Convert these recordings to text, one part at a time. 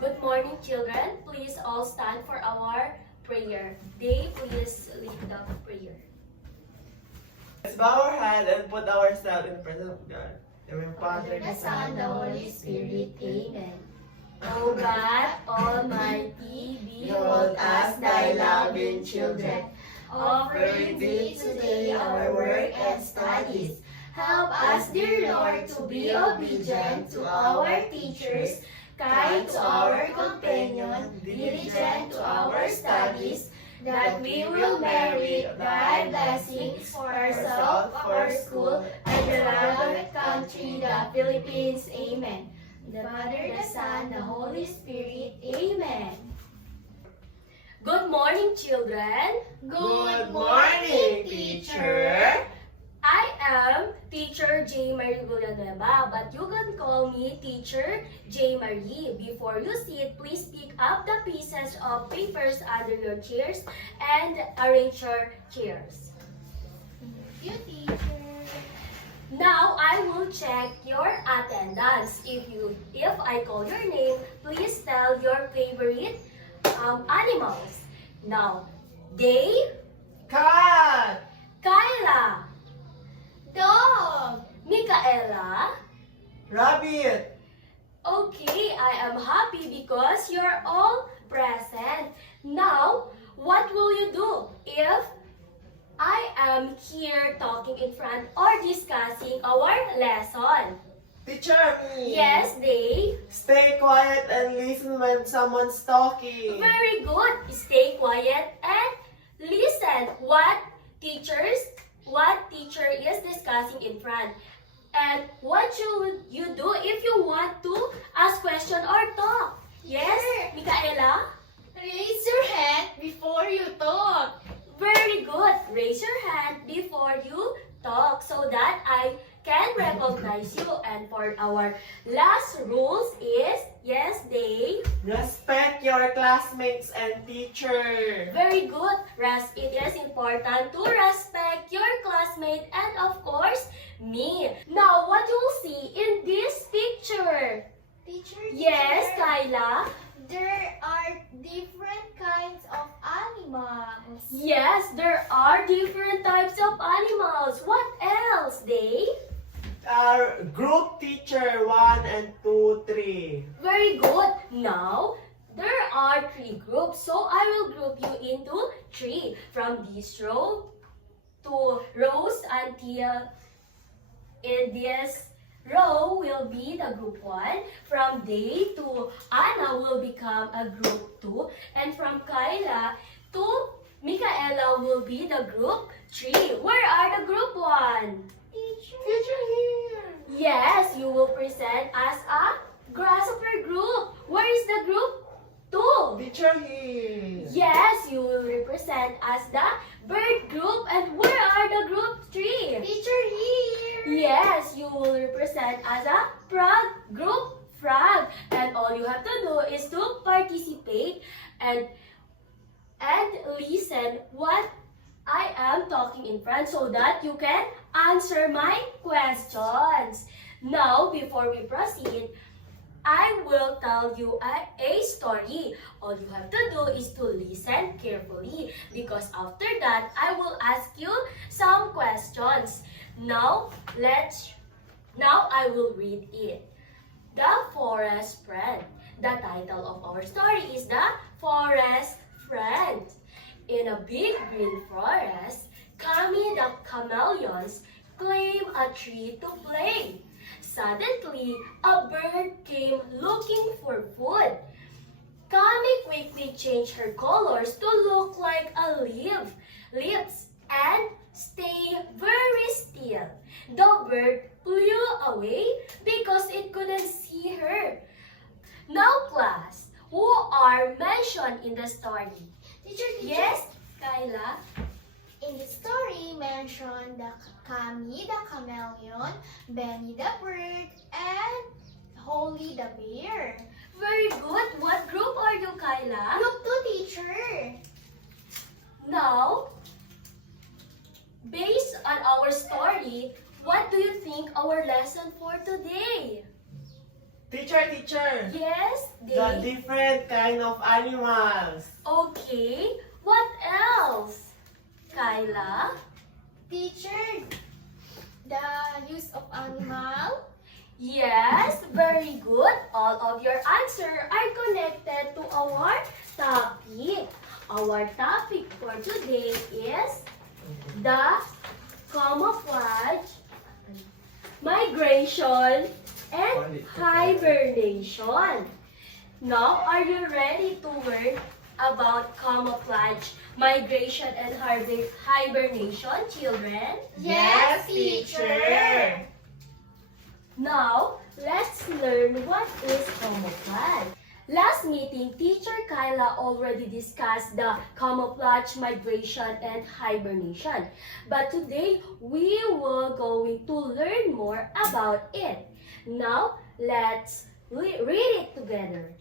Good morning, children. Please all stand for our prayer. They please lead the prayer. Let's bow our head and put ourselves in the presence of God. In the name of the Father, The Son, the Holy Spirit. Amen. O God Almighty, behold us, thy loving children, offering thee today our work and studies. Help us, dear Lord, to be obedient to our teachers, kind to our companion, diligent to our studies, that we will merit thy blessings for ourselves, our school, and the beloved country, the Philippines. Amen. The Father, the Son, the Holy Spirit. Amen. Good morning, children. Good morning, teacher. I am Teacher J. Marie Villanueva, but you can call me Teacher J. Marie. Before you sit, please pick up the pieces of papers under your chairs and arrange your chairs. You teacher. Now I will check your attendance. If I call your name, please tell your favorite animals. Now, Dave, Cat! Kyla, Dog. Micaela. Rabbit! Okay, I am happy because you're all present. Now, what will you do if I am here talking in front or discussing our lesson? Teacher, me! Yes, Dave. Stay quiet and listen when someone's talking. Very good. Stay quiet and listen what teacher is discussing in front. And what should you do if you want to ask question or talk? Yes, Sure. Micaela? Raise your hand before you talk. Very good. Raise your hand before you talk so that I can recognize you. And for our last rules is, yes, Dave. Respect your classmates and teacher. Very good. It is important to respect your classmate and of course, me. Now, what you will see in this picture? Teacher. Yes, teacher. Kyla? There are different kinds of animals. Yes, there are different types of animals. What else, Dave? Our group teacher 1 and 2, 3. Very good. Now, there are 3 groups. So, I will group you into 3. From this row to rows until in this row will be the group 1. From Dave to Anna will become a group 2. And from Kyla to Micaela will be the group 3. Where are the group 1? Teacher. Teacher here. Yes, you will present as a grasshopper group. Where is the group 2? Teacher here. Yes, you will represent as the bird group. And where are the group 3? Teacher here. Yes, you will represent as a frog group, frog. And all you have to do is to participate and listen what I am talking in front so that you can answer my questions. Now, before we proceed, I will tell you a story. All you have to do is to listen carefully because after that, I will ask you some questions. Now I will read it. The Forest Friend. The title of our story is The Forest Friend. In a big green forest, Kami the chameleons climb a tree to play. Suddenly, a bird came looking for food. Kami quickly changed her colors to look like a leaves and stay very still. The bird flew away because it couldn't see her. Now, class, who are mentioned in the story? Teacher. Yes, Kyla? In the story, mention the Kami the chameleon, Benny the bird, and Holly the bear. Very good. What group are you, Kyla? Group 2, teacher. Now, based on our story, what do you think our lesson for today? Teacher, teacher. Yes, The different kind of animals. Okay, what else? Kyla? Teacher, the use of animal. Yes, very good. All of your answers are connected to our topic. Our topic for today is the camouflage, migration, and hibernation. Now, are you ready to learn about camouflage, migration, and hibernation, children? Yes, teacher. Now, let's learn what is camouflage. Last meeting, Teacher Kyla already discussed the camouflage, migration, and hibernation. But today, we will going to learn more about it. Now, let's read it together.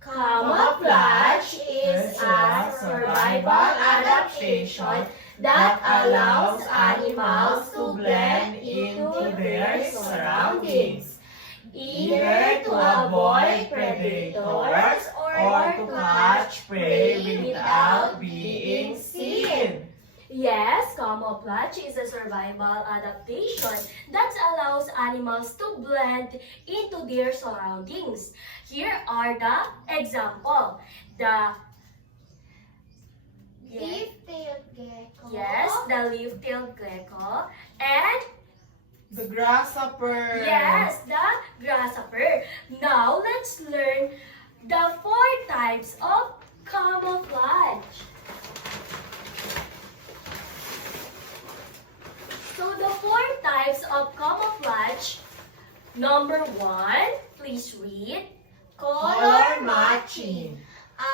Camouflage is a survival adaptation that allows animals to blend into their surroundings, either to avoid predators or to catch prey without being seen. Yes, camouflage is a survival adaptation that allows animals to blend into their surroundings. Here are the example. The Leaf-tailed gecko. Yes, the leaf-tailed gecko and The grasshopper. yes, the grasshopper. Now let's learn the 4 types of camouflage. So the 4 types of camouflage. Number 1, please read. Color matching.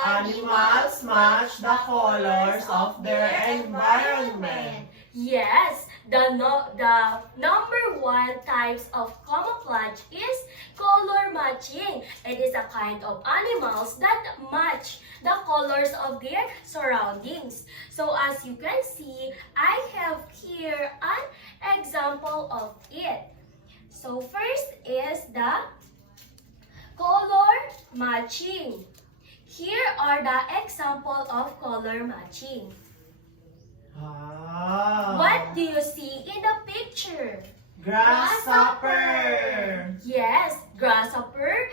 Animals match the colors of their environment. Yes, the number 1 types of camouflage is color matching. It is a kind of animals that match the colors of their surroundings. So as you can see, I have here an example of it. So first is the color matching. Here are the example of color matching. Ah. What do you see in the picture? Grasshopper. Yes, grasshopper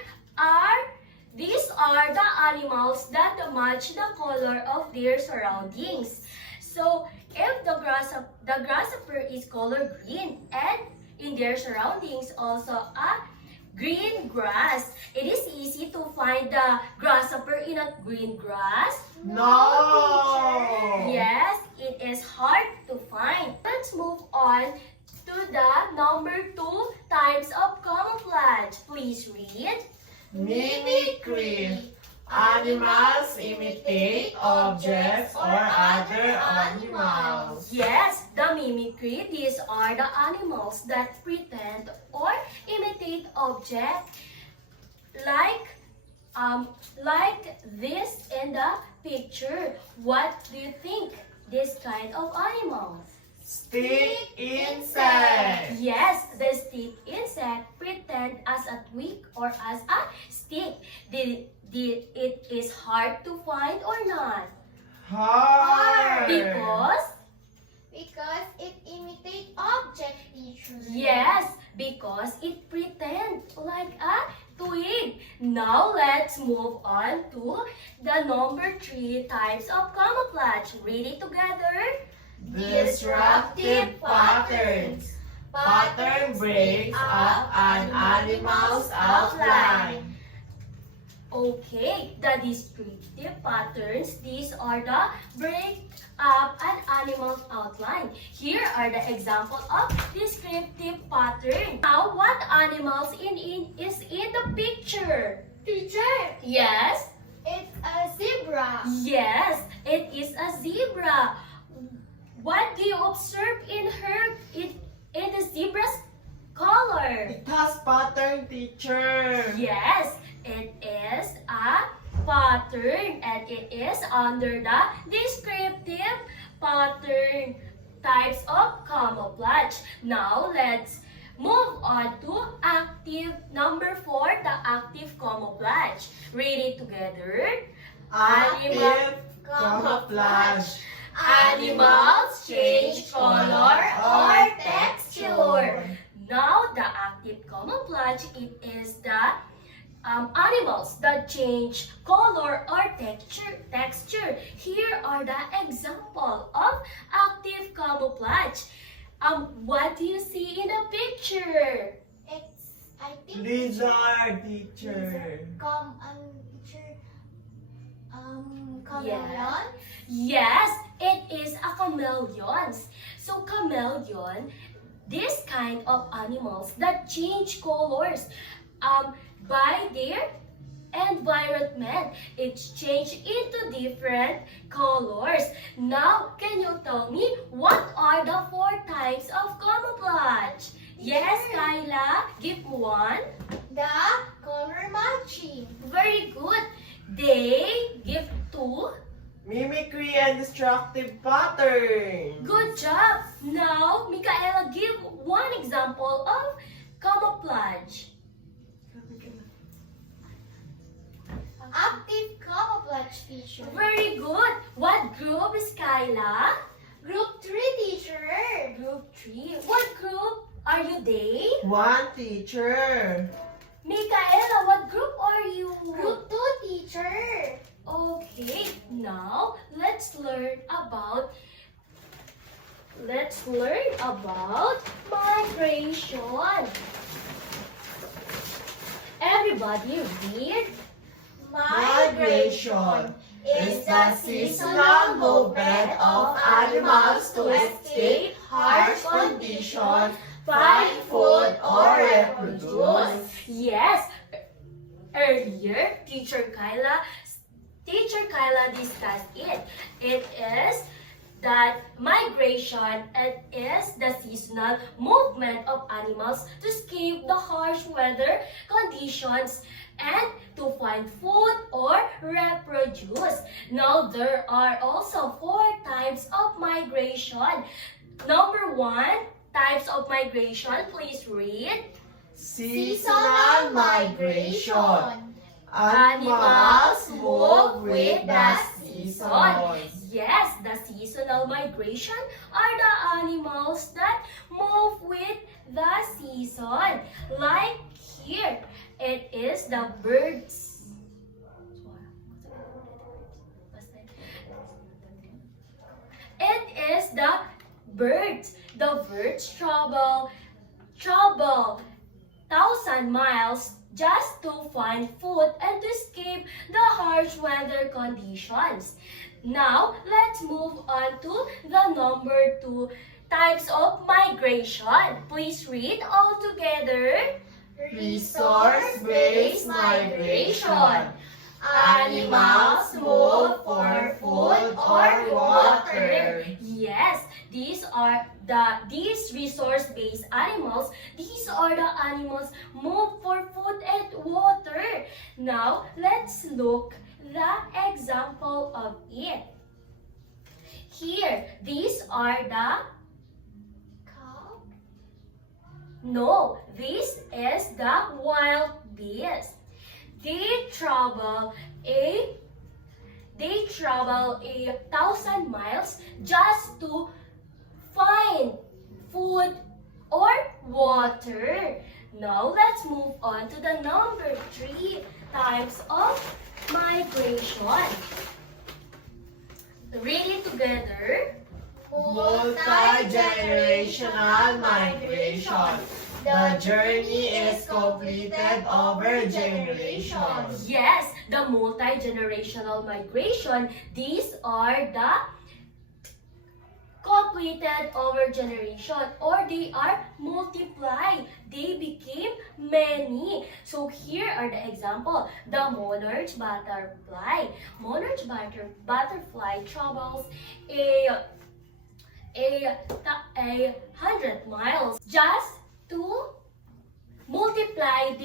these are the animals that match the color of their surroundings. So if the grasshopper is color green and in their surroundings also a green grass, it is easy to find the grasshopper in a green grass. No. Yes, it is hard to find. Let's move on to the number 2 types of camouflage. Please read. Mimicry. Animals imitate objects or other animals. Yes, the mimicry. These are the animals that pretend or imitate objects like this in the picture. What do you think? This kind of animals. Stick insect. Yes, the stick insect pretend as a twig or as a stick. It is hard to find or not? Hard. Because it imitates object, teacher. yes, because it pretends like a twig. Now let's move on to the number 3 types of camouflage. Read it together. Disruptive patterns. Pattern breaks up an animal's outline. Okay, the descriptive patterns. These are the break up an animal's outline. Here are the example of descriptive pattern. Now, what animals is in the picture? Teacher, Yes, it's a zebra. yes, it is a zebra. What do you observe in the zebra's color? It has pattern, teacher. Yes, it is a pattern and it is under the descriptive pattern types of camouflage. Now let's move on to active number 4, the active camouflage. Read it together. Active camouflage. Animals change color or texture. Now, the active camouflage, it is the animals that change color or texture. Here are the example of active camouflage. What do you see in the picture? It's, I think, Lizard, teacher. teacher, chameleon. Yes, it is a chameleon. So chameleon, this kind of animals that change colors by their environment. It's changed into different colors. Now, can you tell me what are the 4 types of camouflage? Yes, Kyla, give one. The color matching. Very good. They give 2. Mimicry and destructive pattern. Good job. Now, Micaela, give one example of camouflage. Active camouflage feature. Very good. What group is Kyla? Group 3, teacher. Group 3. What group are you, they? One, teacher. Micaela, what group are you? Group 2, teacher. Okay, now let's learn about migration. Everybody read. Migration is the seasonal movement of animals to escape harsh conditions, find food, or reproduce. Yes, earlier Teacher Kyla discussed it. It is that migration, it is the seasonal movement of animals to escape the harsh weather conditions and to find food or reproduce. Now, there are also 4 types of migration. Number 1, types of migration, please read. Seasonal migration. Animals move with the seasons. Yes, the seasonal migration are the animals that move with the season. Like here, it is the birds. It is the birds. The birds travel 1,000 miles just to find food and to escape the harsh weather conditions. Now, let's move on to the number 2 types of migration. Please read all together. Resource-based migration. Animals move for food or water. Yes, these resource-based animals. These are the animals move for food and water. Now, let's look the example of it. Here, these are the Cow. No, this is the wild bees. They travel 1,000 miles just to find food or water. Now let's move on to the number 3 types of migration. Read it together. Multi-generational migration. The journey is completed over generations. Yes, the multi-generational migration. These are the completed over generation, or they are multiplied. They became many. So here are the example. The monarch butterfly. Monarch butterfly travels a 100 miles just to multiply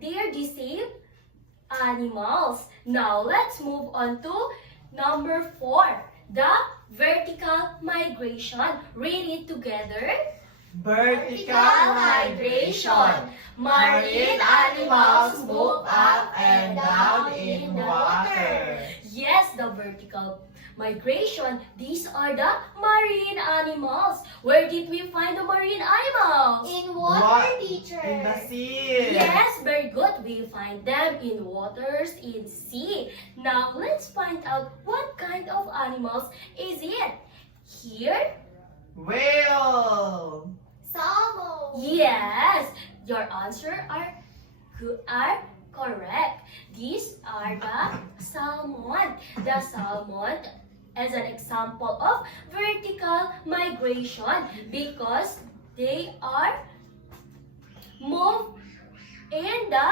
their deceived animals. Now let's move on to number 4, the vertical migration. Read it together. Vertical migration. Marine animals move up and down in water. Yes, the vertical migration. These are the marine animals. Where did we find the marine animals? In water, What? teacher. In the sea. Yes, very good. We find them in waters, in sea. Now, let's find out what kind of animals is it. Here, Whale. Salmon. yes, your answer are correct. These are the salmon. The salmon is an example of vertical migration because they are moved in the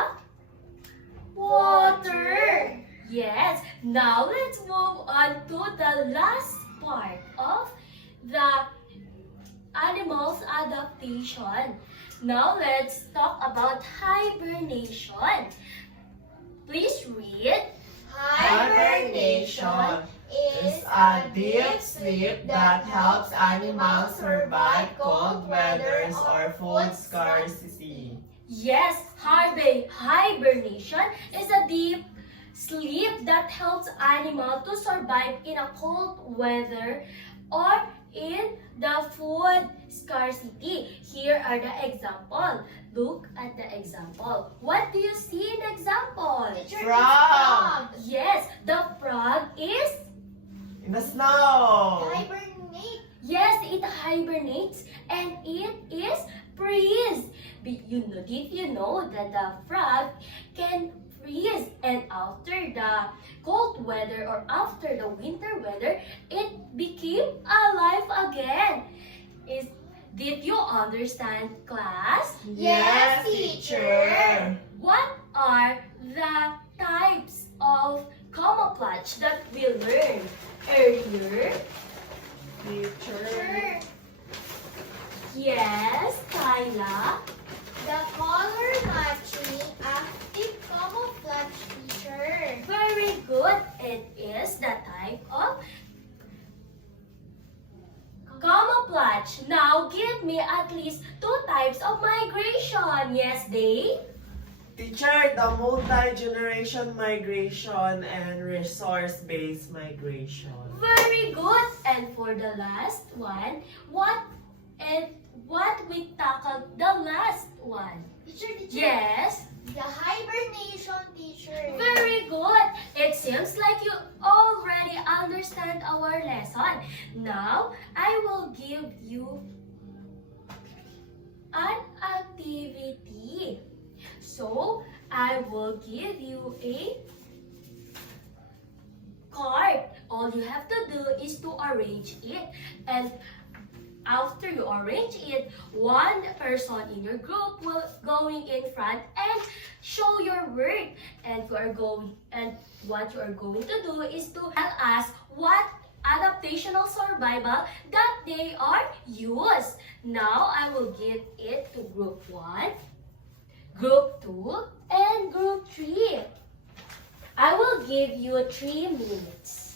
water. Yes, now let's move on to the last part of the animals adaptation. Now let's talk about hibernation. Please read. Hibernation is a deep sleep that helps animals survive cold weathers or food scarcity. Yes, hibernation is a deep sleep that helps animals to survive in a cold weather or in the food scarcity. Here are the example. Look at the example. What do you see in the example? Teacher, Frog. it's Yes, the frog is, In the snow. hibernate. yes, it hibernates and it is freeze. Did you know that the frog can freeze and after the cold weather or after the winter weather, it became alive again? Did you understand, class? Yes, teacher. What are the types of camouflage that we learned earlier? Teacher. Yes, Kyla. The color matching active camouflage, teacher. Very good. It is the type of camouflage. Now give me at least 2 types of migration. Yes, Dave? Teacher, the multi-generation migration and resource-based migration. Very good. And for the last one, what we tackled the last one? Teacher, Yes. The hibernation, teacher. Very good. It seems like you already understand our lesson. Now, I will give you an activity. So, I will give you a card. All you have to do is to arrange it. And after you arrange it, one person in your group will going in front and show your work. And what you are going to do is to tell us what adaptational survival that they are used. Now I will give it to group 1, group 2, and group 3. I will give you 3 minutes.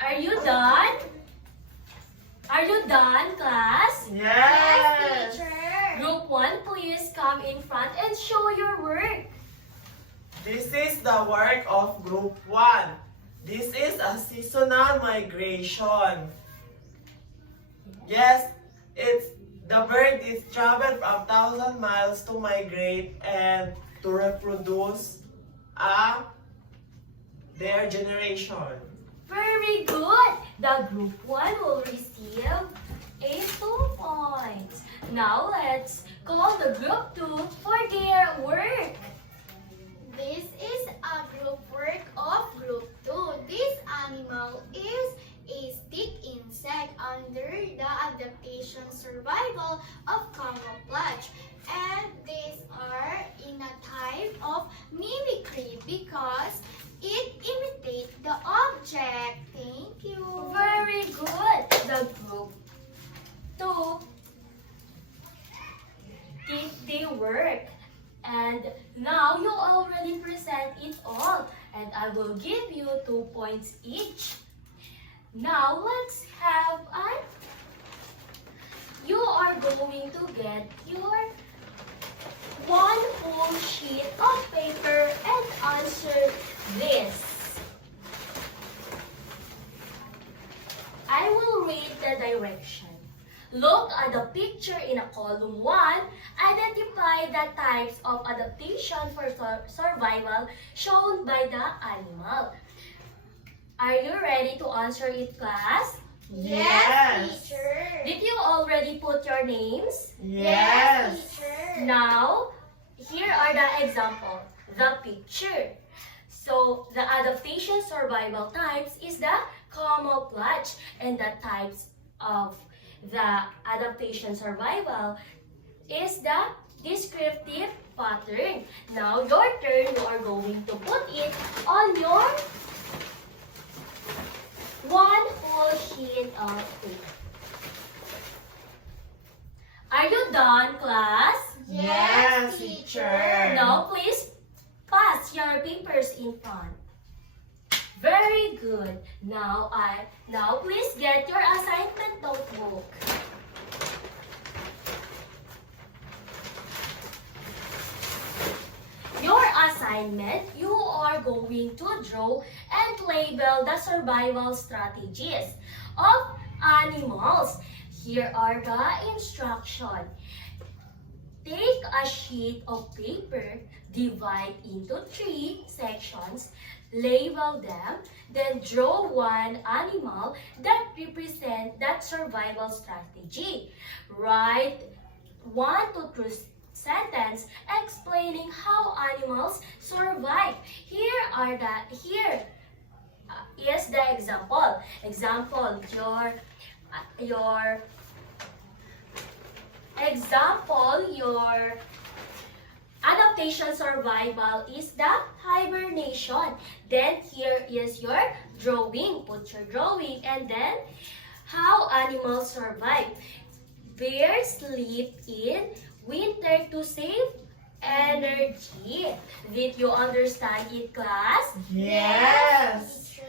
Are you done? Are you done, class? Yes! teacher. Group 1, please come in front and show your work. This is the work of Group 1. This is a seasonal migration. Yes, it's the bird is traveled from 1,000 miles to migrate and to reproduce their generation. Very good. The group 1 will receive 2 points. Now let's call the group 2 for their work. This is a group work of group 2. This animal is a stick insect under the adaptation survival of camouflage. And these are in a type of mimicry because it imitates the object. Thank you. Very good. The group 2 did the work. And now you already present it all. And I will give you 2 points each. Now let's have you are going to get your 1 whole sheet of paper and answer this. I will read the direction. Look at the picture in a column 1. Identify the types of adaptation for survival shown by the animal. Are you ready to answer it, class? Yes. Teacher. Did you already put your names? Yes. Teacher. Now, here are the example, the picture. So, the adaptation survival types is the camouflage, and the types of the adaptation survival is the descriptive pattern. Now, your turn. You are going to put it on your 1 whole sheet of paper. Are you done, class? Yes, teacher. Now, please pass your papers in front. Very good. Now please get your assignment notebook. Your assignment, you are going to draw and label the survival strategies of animals. Here are the instructions. Take a sheet of paper, divide into 3 sections, label them, then draw 1 animal that represents that survival strategy. Write 1 to 2 sentences explaining how animals survive. Here is the example. Example, your adaptation survival is the hibernation. Then here is your drawing. Put your drawing and then how animals survive. Bears sleep in winter to save energy. Did you understand it, class? Yes. Teacher.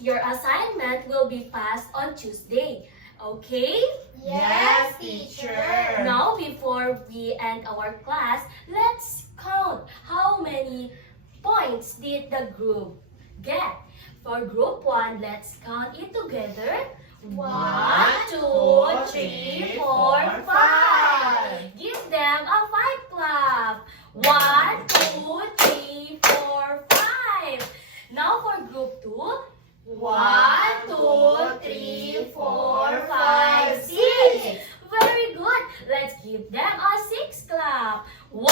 Your assignment will be passed on Tuesday. Okay? Yes, teacher. Now, before we end our class, let's count how many points did the group get. For group 1, let's count it together. 1, 2, 3, 4, 5. Give them a 5 clap. 1, 2, 3, 4, 5. Now for group 2. 1, 2, 3, 4, 5, 6. Very good. Let's give them a 6 clap. 1,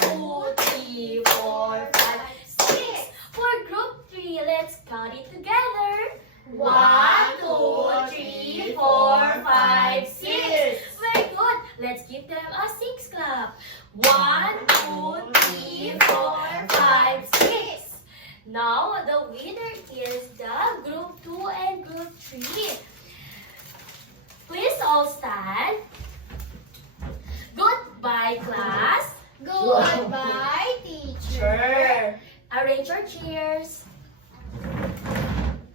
2, 3, 4, 5, 6. For group 3, let's count it together. 1, 2, 3, 4, 5, 6. Very good. Let's give them a 6 clap. 1, 2, 3, 4, 5, 6. Now, the winner is the group 2 and group 3. Please all stand. Goodbye, class. Goodbye, teacher. Arrange your chairs.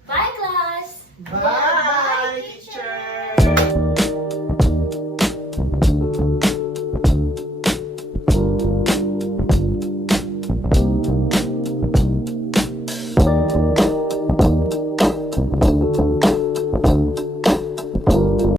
Bye, class. Bye.